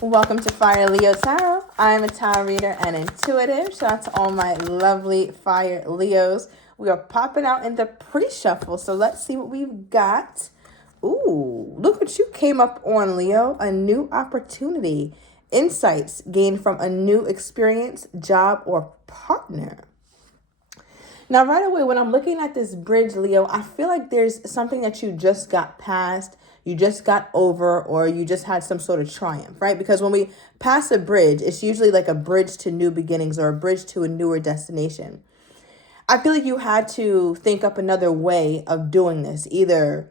Welcome to Fire Leo Tarot. I'm a tarot reader and intuitive. Shout out to all my lovely Fire Leos. We are popping out in the pre-shuffle, so let's see what we've got. Ooh, look what you came up on, Leo. A new opportunity. Insights gained from a new experience, job, or partner. Now, right away, when I'm looking at this bridge, Leo, I feel like there's something that you just got past, you just got over, or you just had some sort of triumph, right? Because when we pass a bridge, it's usually like a bridge to new beginnings or a bridge to a newer destination. I feel like you had to think up another way of doing this, either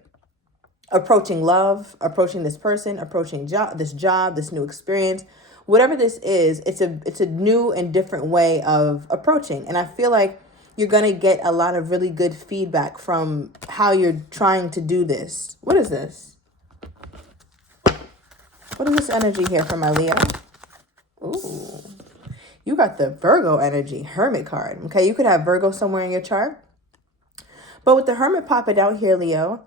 approaching love, approaching this person, approaching this job, this new experience. Whatever this is, it's a new and different way of approaching. And I feel like you're going to get a lot of really good feedback from how you're trying to do this. What is this? What is this energy here for my Leo? Ooh, you got the Virgo energy, Hermit card. Okay, you could have Virgo somewhere in your chart. But with the Hermit popping out here, Leo,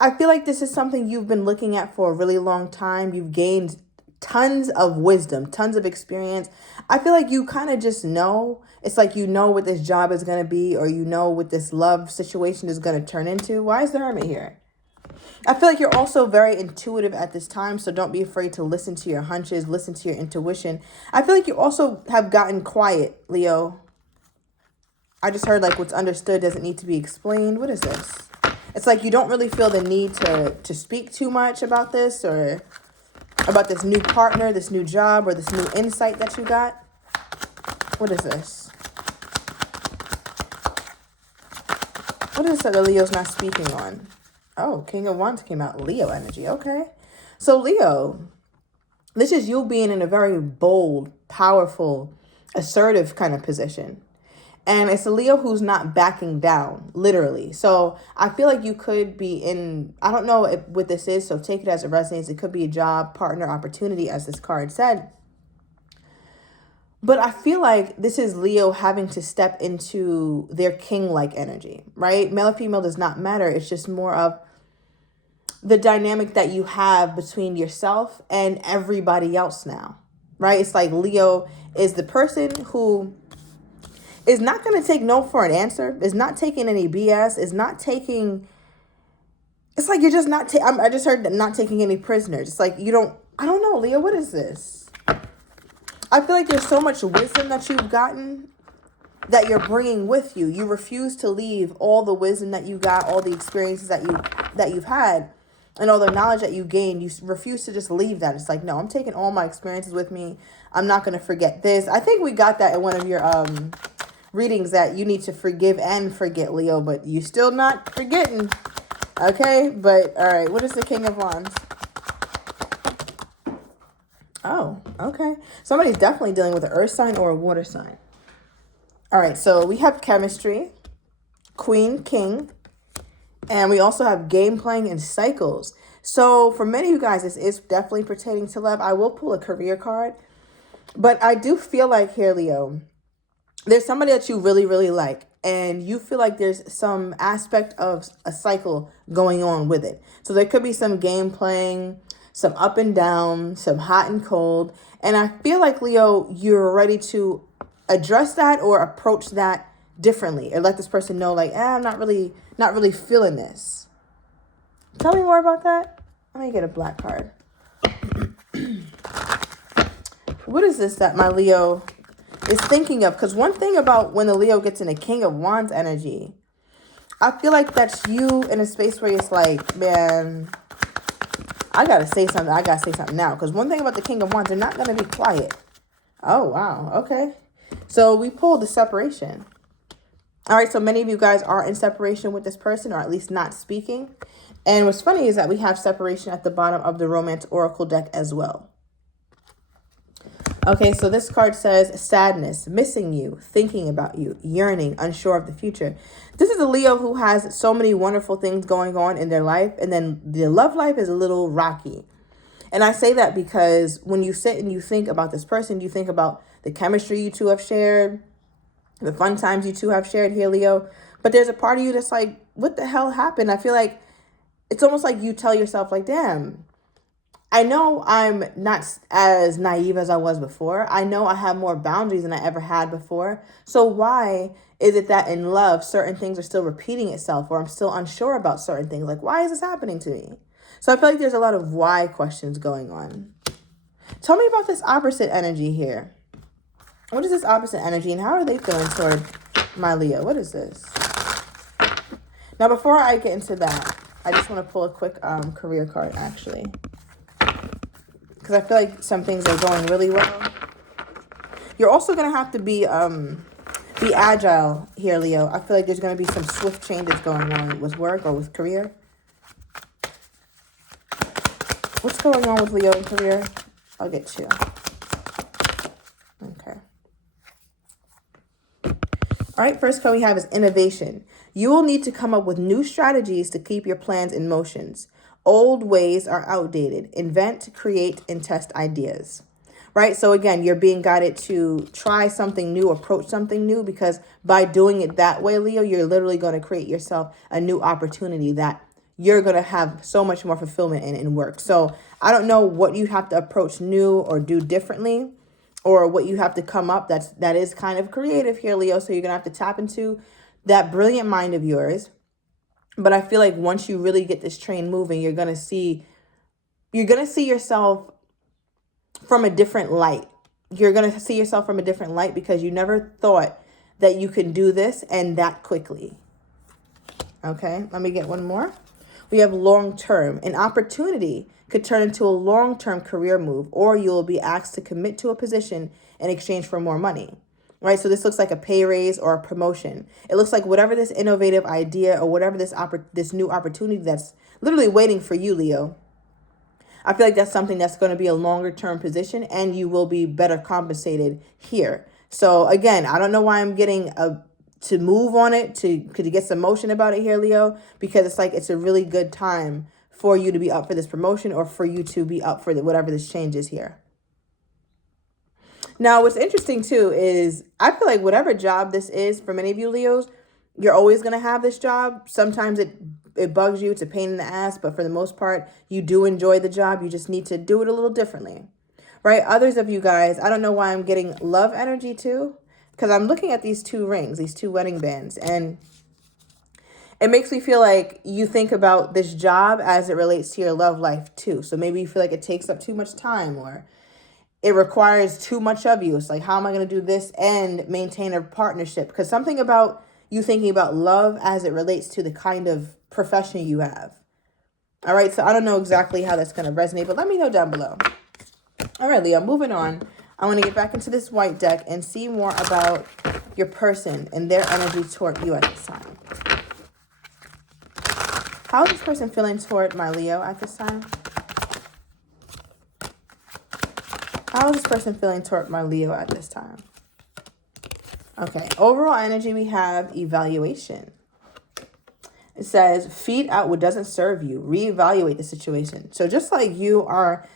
I feel like this is something you've been looking at for a really long time. You've gained tons of wisdom, tons of experience. I feel like you kind of just know. It's like you know what this job is going to be, or you know what this love situation is going to turn into. Why is the Hermit here? I feel like you're also very intuitive at this time, so don't be afraid to listen to your hunches, listen to your intuition. I feel like you also have gotten quiet, Leo. I just heard like what's understood doesn't need to be explained. What is this? It's like you don't really feel the need to speak too much about this or about this new partner, this new job, or this new insight that you got. What is this? What is it that the Leo's not speaking on? Oh, King of Wands came out. Leo energy. Okay. So Leo, this is you being in a very bold, powerful, assertive kind of position. And it's a Leo who's not backing down, literally. So I feel like you could be in, I don't know what this is, so take it as it resonates. It could be a job, partner, opportunity, as this card said. But I feel like this is Leo having to step into their king-like energy, right? Male or female does not matter. It's just more of the dynamic that you have between yourself and everybody else now, right? It's like Leo is the person who is not going to take no for an answer, is not taking any BS, is not taking, it's like you're just not, I just heard that not taking any prisoners. It's like you don't, I don't know, Leo, what is this? I feel like there's so much wisdom that you've gotten that you're bringing with you. You refuse to leave all the wisdom that you got, all the experiences that you've had, and all the knowledge that you gained. You refuse to just leave that. It's like, no, I'm taking all my experiences with me. I'm not going to forget this. I think we got that in one of your readings, that you need to forgive and forget, Leo, but you're still not forgetting. Okay, but all right, what is the King of Wands? Oh, okay. Somebody's definitely dealing with an earth sign or a water sign. All right, so we have chemistry, Queen, King, and we also have game playing and cycles. So for many of you guys, this is definitely pertaining to love. I will pull a career card, but I do feel like here, Leo, there's somebody that you really, really like, and you feel like there's some aspect of a cycle going on with it. So there could be some game playing, some up and down, some hot and cold. And I feel like, Leo, you're ready to address that or approach that differently, or let this person know, like, I'm not really feeling this. Tell me more about that. Let me get a black card. What is this that my Leo is thinking of? Because one thing about when the Leo gets in a King of Wands energy, I feel like that's you in a space where it's like, man, I gotta say something. I gotta say something now. Because one thing about the King of Wands, they're not gonna be quiet. Oh, wow. Okay. So we pulled the separation. All right. So many of you guys are in separation with this person, or at least not speaking. And what's funny is that we have separation at the bottom of the Romance Oracle deck as well. Okay, so this card says sadness, missing you, thinking about you, yearning, unsure of the future. This is a Leo who has so many wonderful things going on in their life, and then the love life is a little rocky. And I say that because when you sit and you think about this person, you think about the chemistry you two have shared, the fun times you two have shared here, Leo. But there's a part of you that's like, what the hell happened? I feel like it's almost like you tell yourself, like, damn, I know I'm not as naive as I was before. I know I have more boundaries than I ever had before. So why is it that in love, certain things are still repeating itself, or I'm still unsure about certain things? Like, why is this happening to me? So I feel like there's a lot of why questions going on. Tell me about this opposite energy here. What is this opposite energy, and how are they feeling toward my Leo? What is this? Now, before I get into that, I just want to pull a quick career card, actually, because I feel like some things are going really well. You're also going to have to be agile here, Leo. I feel like there's going to be some swift changes going on with work or with career. What's going on with Leo in career? I'll get you. Okay. All right, first card we have is innovation. You will need to come up with new strategies to keep your plans in motions. Old ways are outdated. Invent, create, and test ideas. Right? So again, you're being guided to try something new, approach something new, because by doing it that way, Leo, you're literally going to create yourself a new opportunity that you're going to have so much more fulfillment in work. So I don't know what you have to approach new or do differently, or what you have to come up that is kind of creative here, Leo. So you're going to have to tap into that brilliant mind of yours. But I feel like once you really get this train moving, you're going to see yourself from a different light. You're going to see yourself from a different light because you never thought that you could do this and that quickly. Okay, let me get one more. We have long term. An opportunity could turn into a long-term career move, or you will be asked to commit to a position in exchange for more money. Right? So this looks like a pay raise or a promotion. It looks like whatever this innovative idea or whatever this new opportunity that's literally waiting for you, Leo. I feel like that's something that's going to be a longer term position, and you will be better compensated here. So again, I don't know why I'm getting to move on it, to get some motion about it here, Leo, because it's like it's a really good time for you to be up for this promotion, or for you to be up for whatever this change is here. Now, what's interesting too is I feel like whatever job this is for many of you Leos, you're always going to have this job. Sometimes it bugs you. It's a pain in the ass. But for the most part, you do enjoy the job. You just need to do it a little differently. Right? Others of you guys, I don't know why I'm getting love energy too, because I'm looking at these two rings, these two wedding bands, and it makes me feel like you think about this job as it relates to your love life too. So maybe you feel like it takes up too much time, or it requires too much of you. It's like, how am I going to do this and maintain a partnership? Because something about you thinking about love as it relates to the kind of profession you have. All right, so I don't know exactly how that's going to resonate, but let me know down below. All right, Leo, moving on. I want to get back into this white deck and see more about your person and their energy toward you at this time. How is this person feeling toward my Leo at this time? How is this person feeling toward my Leo at this time? Okay, overall energy, we have evaluation. It says, feed out what doesn't serve you. Reevaluate the situation. So just like you are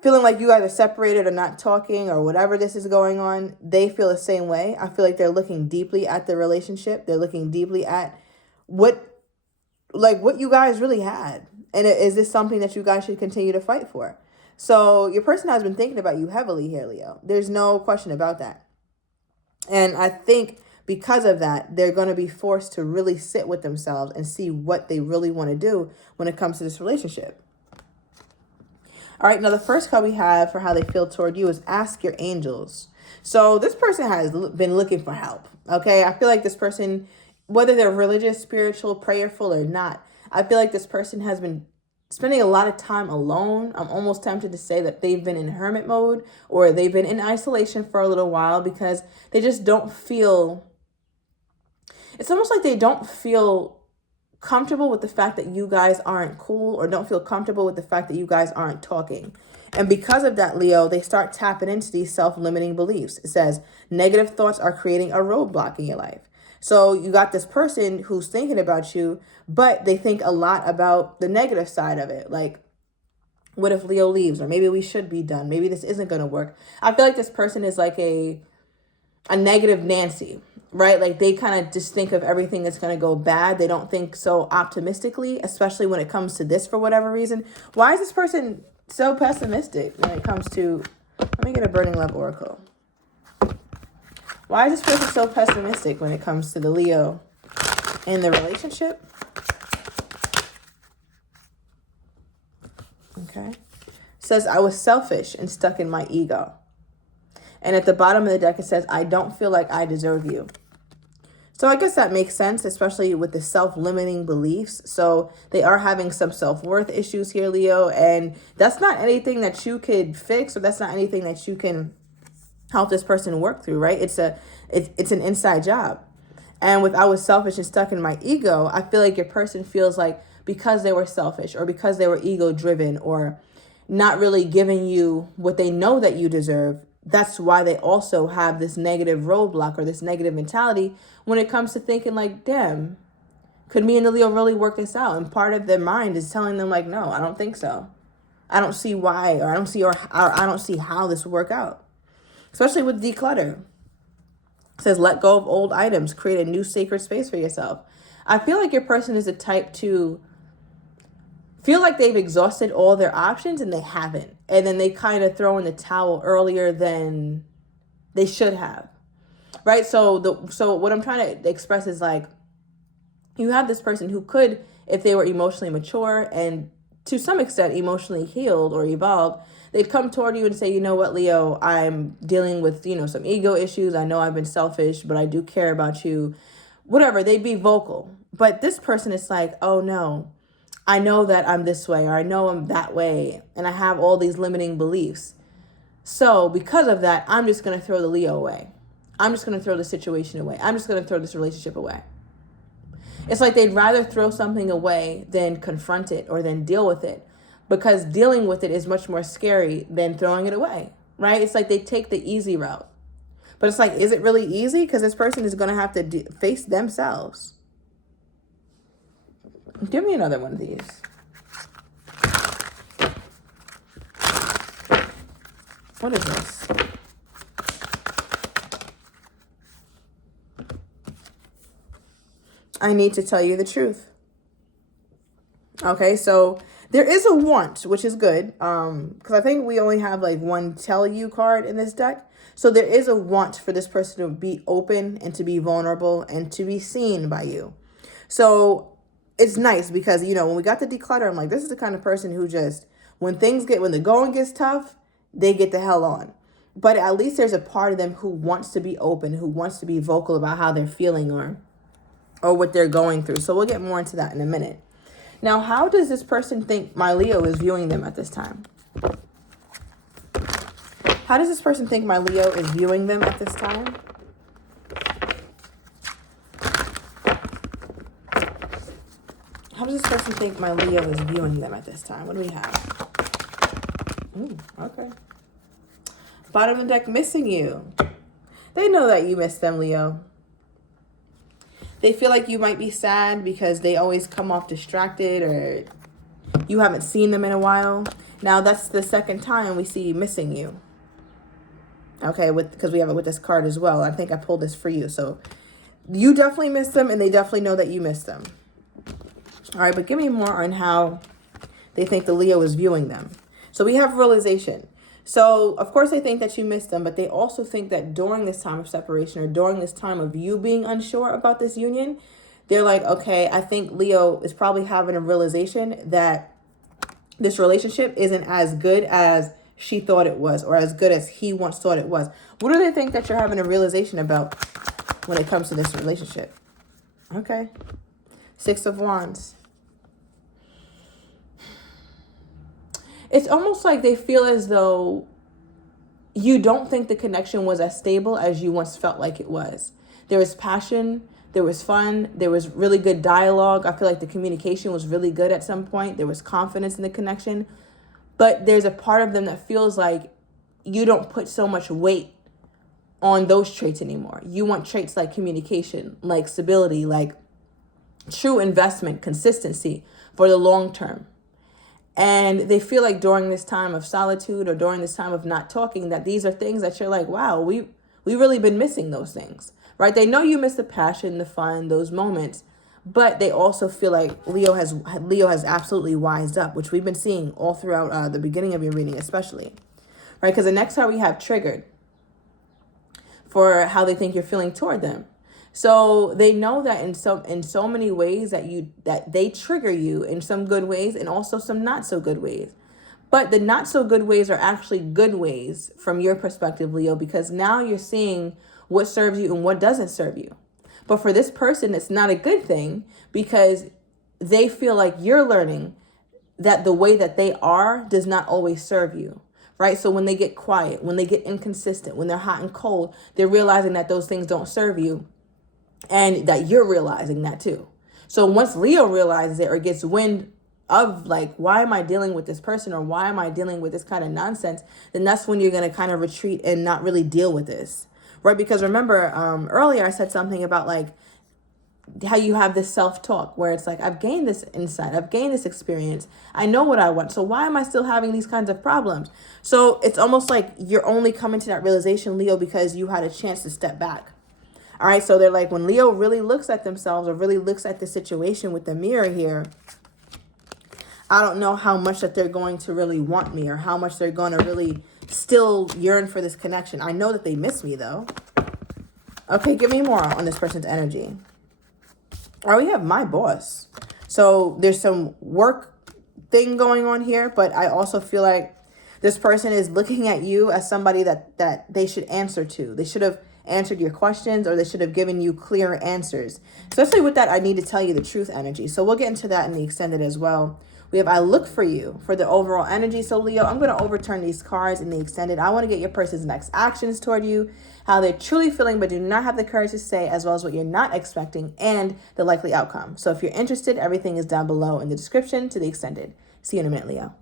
feeling like you guys are separated or not talking or whatever this is going on, they feel the same way. I feel like they're looking deeply at the relationship. They're looking deeply at what you guys really had. And is this something that you guys should continue to fight for? So your person has been thinking about you heavily here, Leo. There's no question about that. And I think because of that, they're going to be forced to really sit with themselves and see what they really want to do when it comes to this relationship. All right, now the first card we have for how they feel toward you is ask your angels. So this person has been looking for help, okay? I feel like this person, whether they're religious, spiritual, prayerful or not, I feel like this person has been spending a lot of time alone. I'm almost tempted to say that they've been in hermit mode, or they've been in isolation for a little while because they just don't feel, it's almost like they don't feel comfortable with the fact that you guys aren't cool, or don't feel comfortable with the fact that you guys aren't talking. And because of that, Leo, they start tapping into these self-limiting beliefs. It says negative thoughts are creating a roadblock in your life. So you got this person who's thinking about you, but they think a lot about the negative side of it. Like, what if Leo leaves? Or maybe we should be done. Maybe this isn't going to work. I feel like this person is like a negative Nancy, right? Like they kind of just think of everything that's going to go bad. They don't think so optimistically, especially when it comes to this for whatever reason. Why is this person so pessimistic when it comes to, let me get a burning love oracle. Why is this person so pessimistic when it comes to the Leo in the relationship? Okay. It says, I was selfish and stuck in my ego. And at the bottom of the deck, it says, I don't feel like I deserve you. So I guess that makes sense, especially with the self-limiting beliefs. So they are having some self-worth issues here, Leo. And that's not anything that you could fix, or that's not anything that you can help this person work through, right? It's an inside job. And with I was selfish and stuck in my ego, I feel like your person feels like because they were selfish or because they were ego driven or not really giving you what they know that you deserve, that's why they also have this negative roadblock or this negative mentality when it comes to thinking like, damn, could me and the Leo really work this out? And part of their mind is telling them like, no, I don't think so. I don't see why, or I don't see how this will work out. Especially with declutter. It says, let go of old items, create a new sacred space for yourself. I feel like your person is the type to feel like they've exhausted all their options and they haven't. And then they kind of throw in the towel earlier than they should have. Right? So what I'm trying to express is like, you have this person who could, if they were emotionally mature and to some extent emotionally healed or evolved, they'd come toward you and say, you know what, Leo, I'm dealing with, some ego issues. I know I've been selfish, but I do care about you. Whatever, they'd be vocal. But this person is like, oh no, I know that I'm this way, or I know I'm that way, and I have all these limiting beliefs. So because of that, I'm just going to throw the Leo away. I'm just going to throw the situation away. I'm just going to throw this relationship away. It's like they'd rather throw something away than confront it or then deal with it, because dealing with it is much more scary than throwing it away, right? It's like they take the easy route. But it's like, is it really easy? Because this person is going to have to face themselves. Give me another one of these. What is this? I need to tell you the truth. Okay, so there is a want, which is good. Because I think we only have like one tell you card in this deck. So there is a want for this person to be open and to be vulnerable and to be seen by you. So it's nice because, when we got the declutter, I'm like, this is the kind of person who just, when the going gets tough, they get the hell on. But at least there's a part of them who wants to be open, who wants to be vocal about how they're feeling or what they're going through. So we'll get more into that in a minute. Now, how does this person think my Leo is viewing them at this time? How does this person think my Leo is viewing them at this time? How does this person think my Leo is viewing them at this time? What do we have? Ooh, okay. Bottom of the deck, missing you. They know that you miss them, Leo. They feel like you might be sad because they always come off distracted or you haven't seen them in a while. Now, that's the second time we see missing you. Okay, because we have it with this card as well. I think I pulled this for you. So you definitely miss them and they definitely know that you miss them. All right, but give me more on how they think the Leo is viewing them. So we have realization. So, of course, they think that you missed them, but they also think that during this time of separation or during this time of you being unsure about this union, they're like, okay, I think Leo is probably having a realization that this relationship isn't as good as she thought it was or as good as he once thought it was. What do they think that you're having a realization about when it comes to this relationship? Okay. 6 of Wands. It's almost like they feel as though you don't think the connection was as stable as you once felt like it was. There was passion, there was fun, there was really good dialogue. I feel like the communication was really good at some point. There was confidence in the connection. But there's a part of them that feels like you don't put so much weight on those traits anymore. You want traits like communication, like stability, like true investment, consistency for the long term. And they feel like during this time of solitude or during this time of not talking, that these are things that you're like, wow, we really been missing those things, right? They know you miss the passion, the fun, those moments, but they also feel like Leo has absolutely wised up, which we've been seeing all throughout the beginning of your reading, especially, right? Because the next card we have triggered for how they think you're feeling toward them. So they know that in so many ways that they trigger you in some good ways and also some not so good ways. But the not so good ways are actually good ways from your perspective, Leo, because now you're seeing what serves you and what doesn't serve you. But for this person, it's not a good thing because they feel like you're learning that the way that they are does not always serve you, right? So when they get quiet, when they get inconsistent, when they're hot and cold, they're realizing that those things don't serve you and that you're realizing that too. So once Leo realizes it or gets wind of like, why am I dealing with this person or why am I dealing with this kind of nonsense, then that's when you're going to kind of retreat and not really deal with this, right? Because remember, earlier I said something about like how you have this self-talk where it's like, I've gained this insight, I've gained this experience, I know what I want, so why am I still having these kinds of problems? So it's almost like you're only coming to that realization, Leo, because you had a chance to step back. All right, so they're like, when Leo really looks at themselves or really looks at the situation with the mirror here, I don't know how much that they're going to really want me or how much they're going to really still yearn for this connection. I know that they miss me, though. Okay, give me more on this person's energy. All right, we have my boss. So there's some work thing going on here, but I also feel like this person is looking at you as somebody that they should answer to. They should have answered your questions or they should have given you clear answers. Especially with that, I need to tell you the truth energy. So we'll get into that in the extended as well. We have I look for you for the overall energy. So Leo, I'm going to overturn these cards in the extended. I want to get your person's next actions toward you, how they're truly feeling but do not have the courage to say, as well as what you're not expecting and the likely outcome. So if you're interested, everything is down below in the description to the extended. See you in a minute, Leo.